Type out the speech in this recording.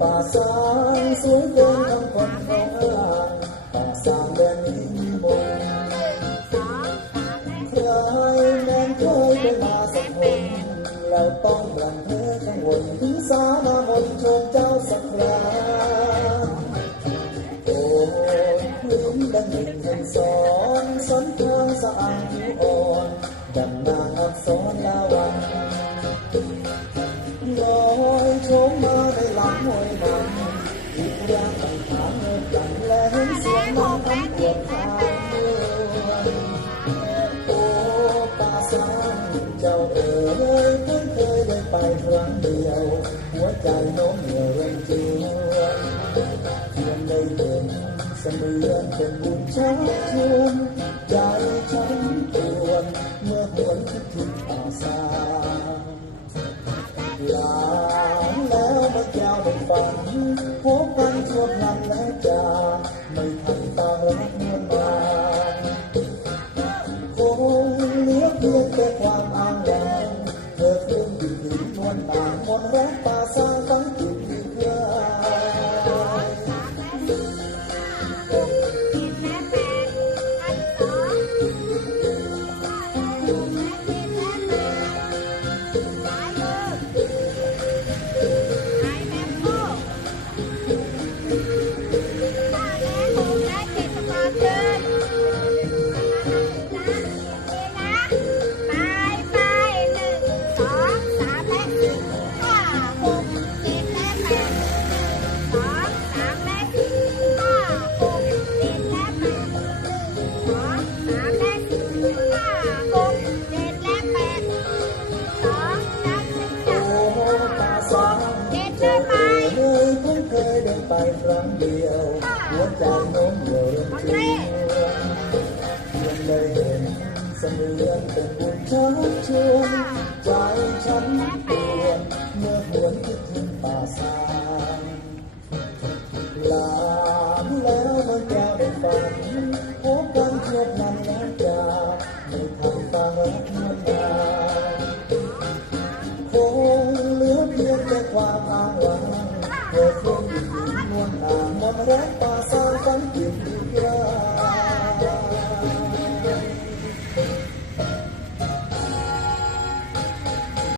tà sáng suối vơi âm quần khói làng tà sáng đen như mây khơi nên khơi bên là sắc hồn, lèo tông làm thế trong hồn thứ xa mà hồn trồn trao sắc lá. Hồn lướm đang nhìn hình xóm xoắn thương xa ăn ồn đầm nàng áp xóm tay thoáng điều của trời nỗi nhiều em chiều chuyện đây đường sân đường trên buồn cháu trái trắng tuôn mưa cuốn khắp thiên tà xa là léo mất treo một phần phố văn chuột làm một ba một bốn ba cũng เคยเดินไปครั้งเดียวหัวใจน้องเหี่ยวเริ่มเชื่อยังได้เห็นสมเรื่องเป็นบุญชักชวนใจฉันปวดเมื่อหวนคิดถึงป่าสางลาแล้วมันกลายเป็นฝันพบกันเทียบนานน้ำตาไม่ทำตาเมื่อ there?